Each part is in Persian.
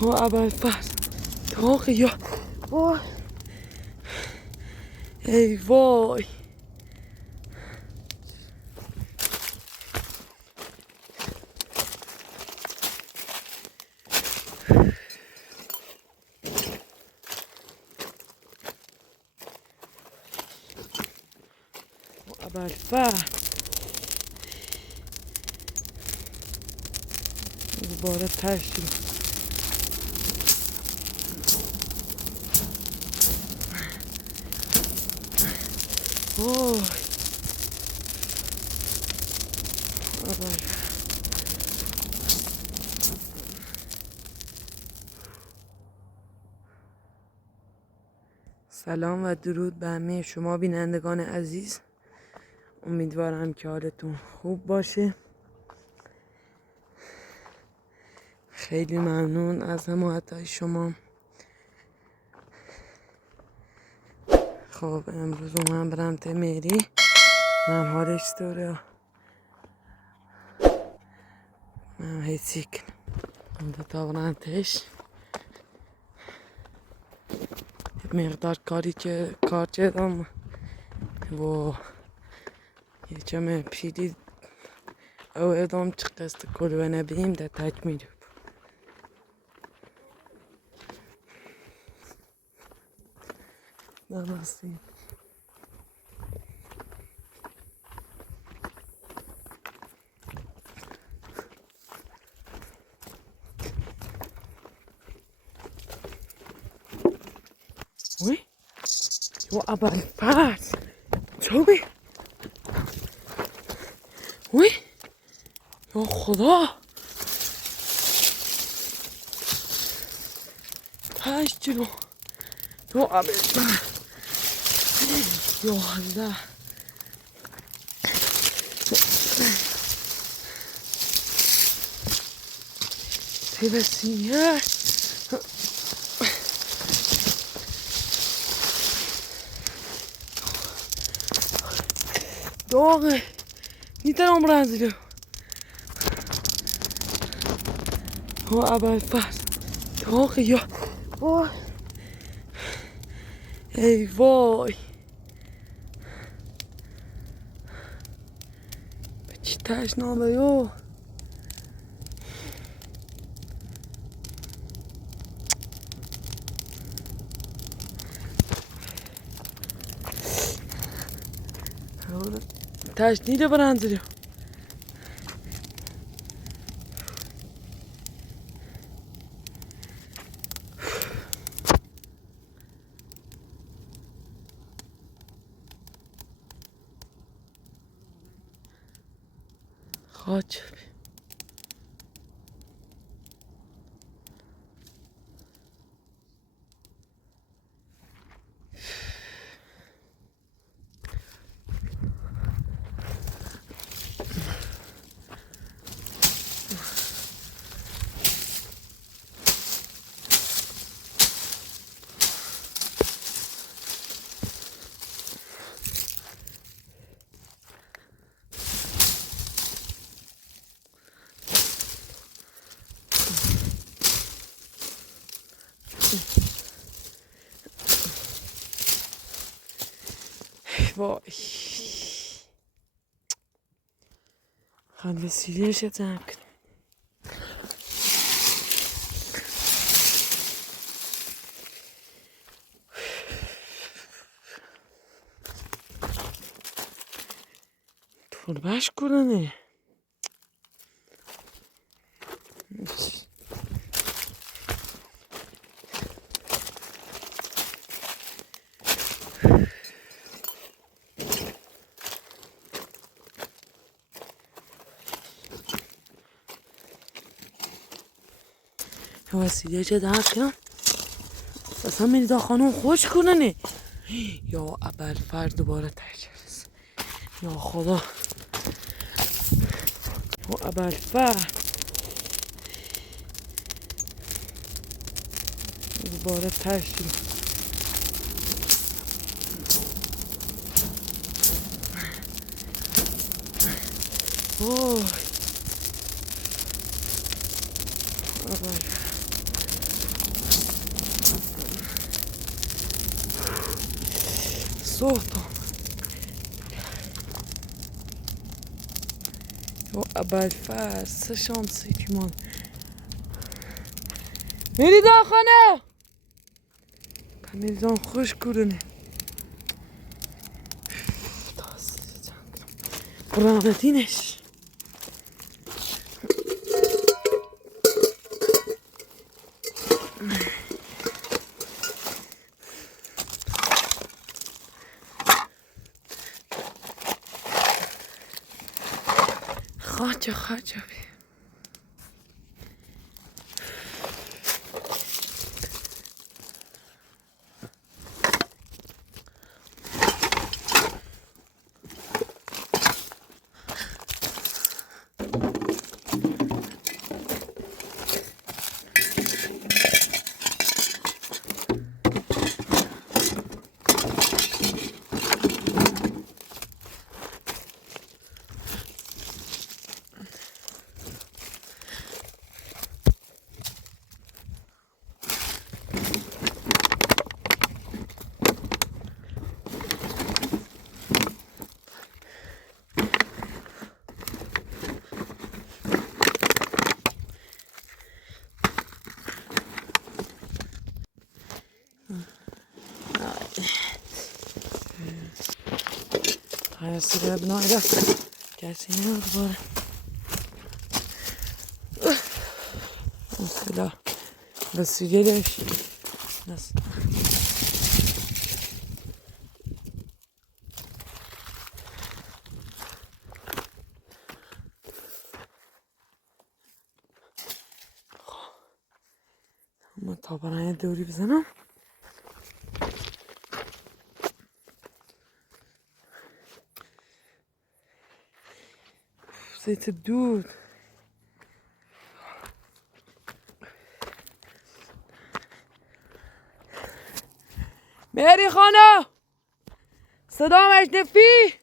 هو اول فرد داغ یا وای ای وای اول فرد دوباره تشریف وای اول سلام و درود به همه شما بینندگان عزیز. امیدوارم که حالتون خوب باشه. خیلی ممنون از حمایت‌های شما. خب امروز من برم تمیری من حالش داره من هیچیک اونده تاورنتش مقدار کاری که کار کردم و یه کم پیری او ادام چه قصد کلوه نبیم در تکمیل نمستی وی و اول فرد چوبی وی یا خدا پنج کیلو یا اول فرد یا الله تبسیه داغه میتونم رنزیده و اول فرد داغه یا وای ای وای به چی تشنامه یو تشنیده برنزیده خاچ وای خند سیلیش جمع کنم تربش کننه وسیله چه درد کنم اصلا میریدا خانم خوش کننه یا اول فرد دوباره تکرس یا خدا یا اول فرد دوباره تشریف وای اول صوتهم و ابوالفضل شانسی که من مریدان خانه مریدان خوش گرونه برامدینش خاچه بی Hayır binayla gelsin ya bari. Mesela nasıl gelir? Nasıl? Ama tabanaya doğru بزنم. زیت دود مهری خانم صدا مشنفی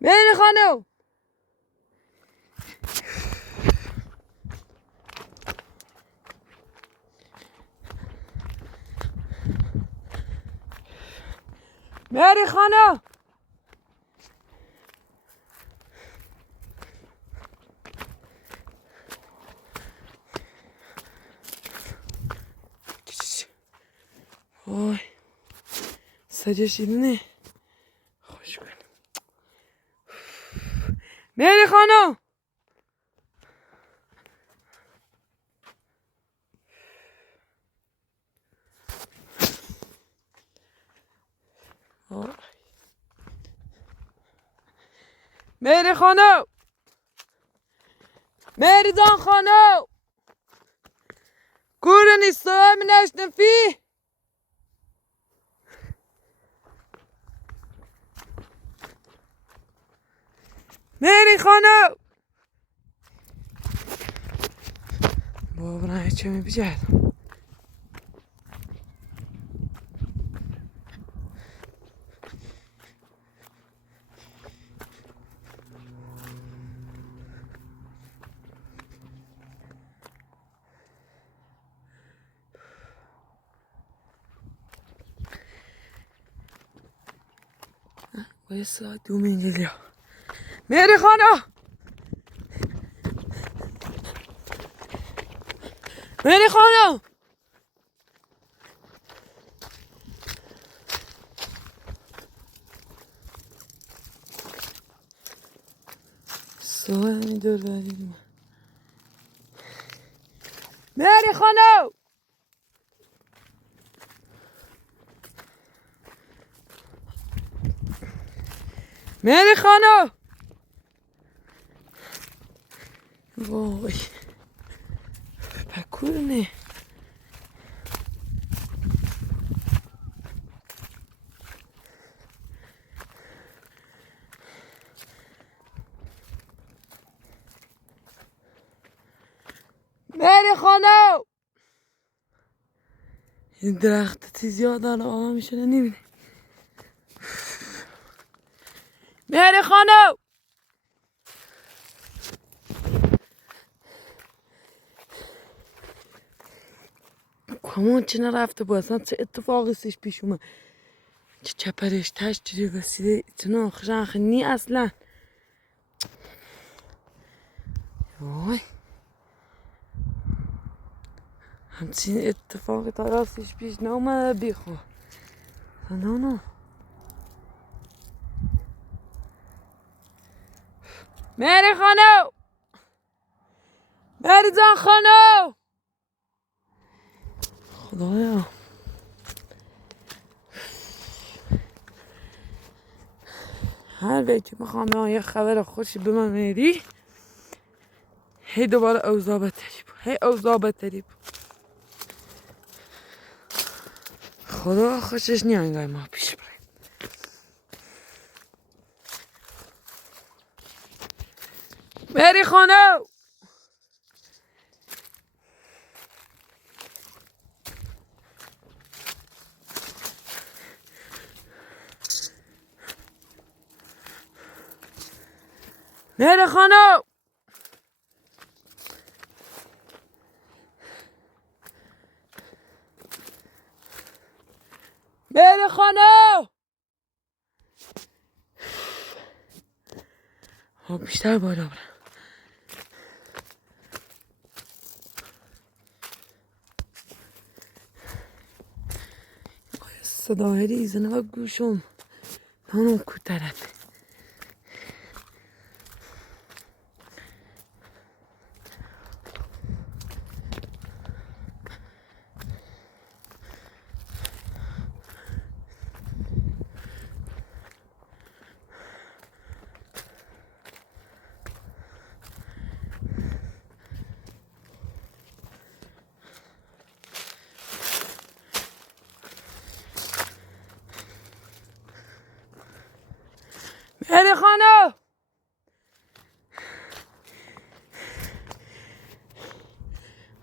مهری خانم مهری خانم وای صداش اینه خوش کن مهری خانم مهری خانم مهری دان خانم گورن استوام نشنفی مهری خانم بابا نه چه میبیجد باید ساعت 2 میگیرم مهری خانم مهری خانم سوال میدور بریم مهری خانم مهری خانم وای پکورنه مهری خانم این درخت زیاد داره آقا میشه نمیبینه مهری خانم کمان چه نرفته با اصلا چه اتفاقی سیش پیش اومد چپرش تشتری وسیله اتنا خشنخ نی اصلا. وای همچین اتفاقی تا راستش پیش نامده بیخو. نه مهری خانو، مهری جان خانو، خدایا هر وقتی میخوام به یه خبر خوشی به من میدی هی دوباره اوضاع بدتری بود، هی اوضاع بدتری بود. خدا خوشش نیانگای ما پیش بریم. مهری خانو، مهری خانو، مهری خانو. بیشتر بالا برم. صدا ریزنه و گوشم نانم کو طرف. مهری خانو،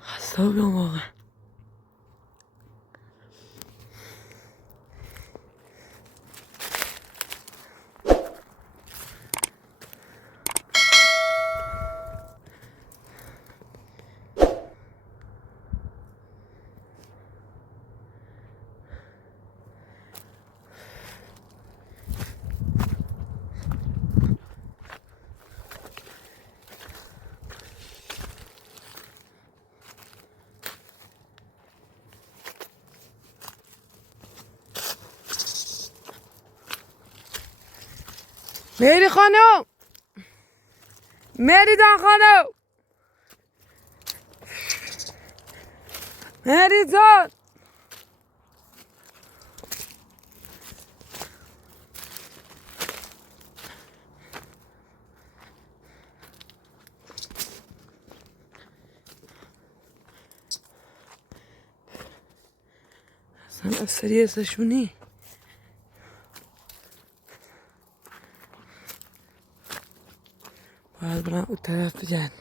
خسته بودم واقعا. مهری خانم، مهری جان خانم، مهری جان. اصلا سریعشونی باید برم اون طرف بجن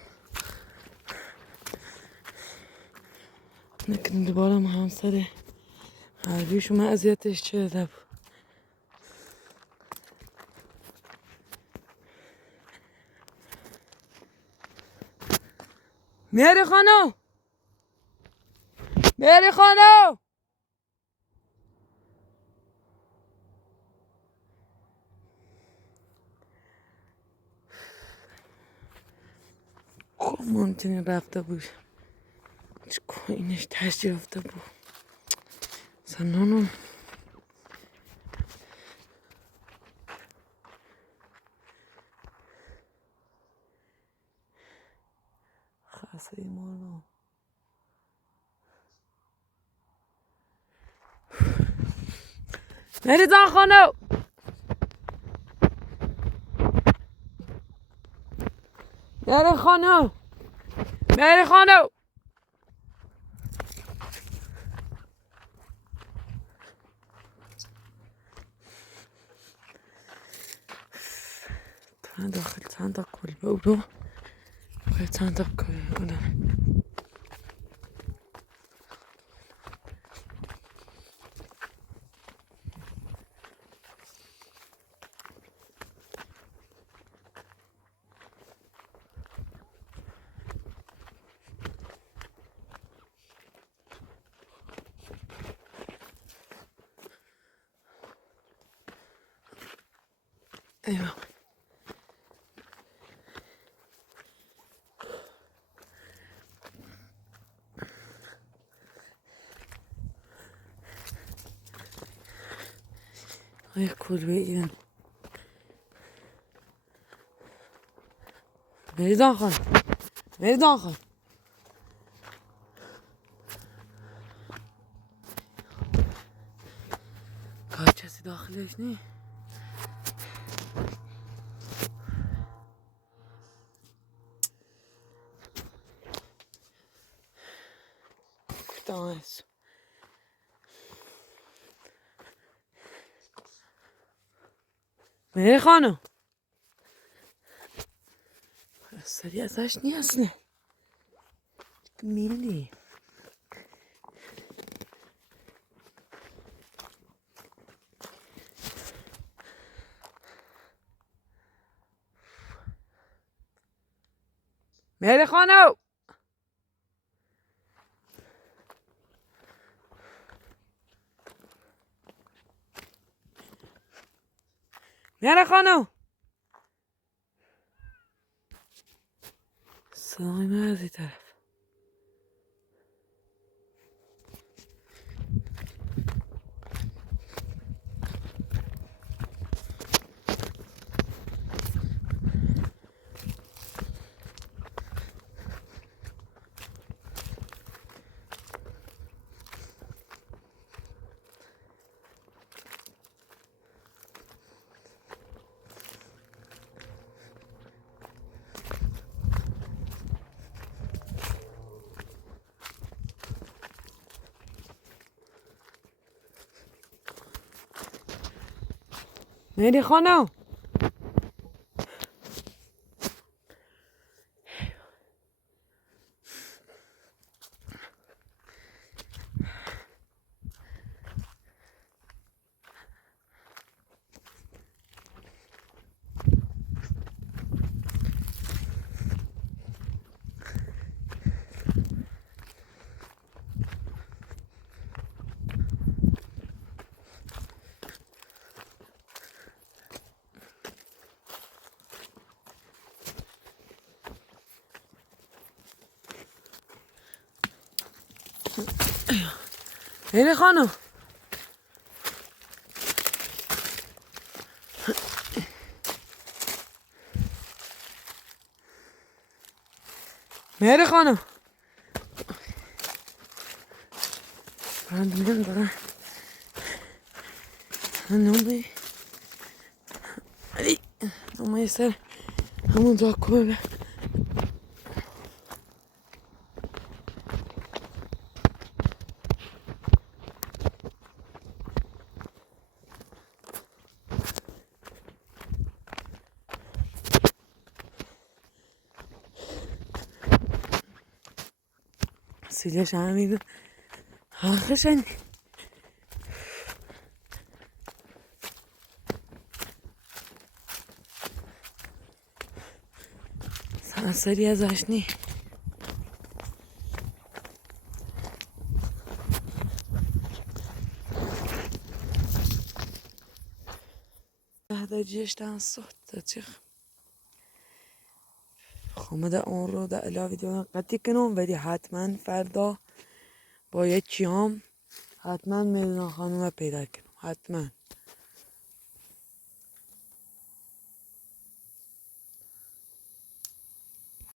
نکنه دوباره ما همسر قلبیشو من اذیتش چه بود. مهری خانم، مهری خانم. خب ممکنه رفته بود چه اینش تشتی رفته بود سنانم. خاصه مالو مهری جان خانم، مهری خانم، مهری خانم. تا داخل چند تا کلبه برو باید چند تا کلبه بودم. ایوه ای کلبه این مریدان خان مریدان خان کار کسی داخلش نی کدام هست مری خانم سری ازش نیست نه میلی مری خانم مری خانم صدای من از این طرف مری خانم مری خانم مری خانم من دارم نومی علی نومی سر همون جا کوبه سیلش همین آخشن سری ازش نی ده جشتن صوت تچخ خمده اون رو در الا ویدیو قطعی کنم ولی حتما فردا با یک کیام حتما میدونم خانوم پیدا کنم حتما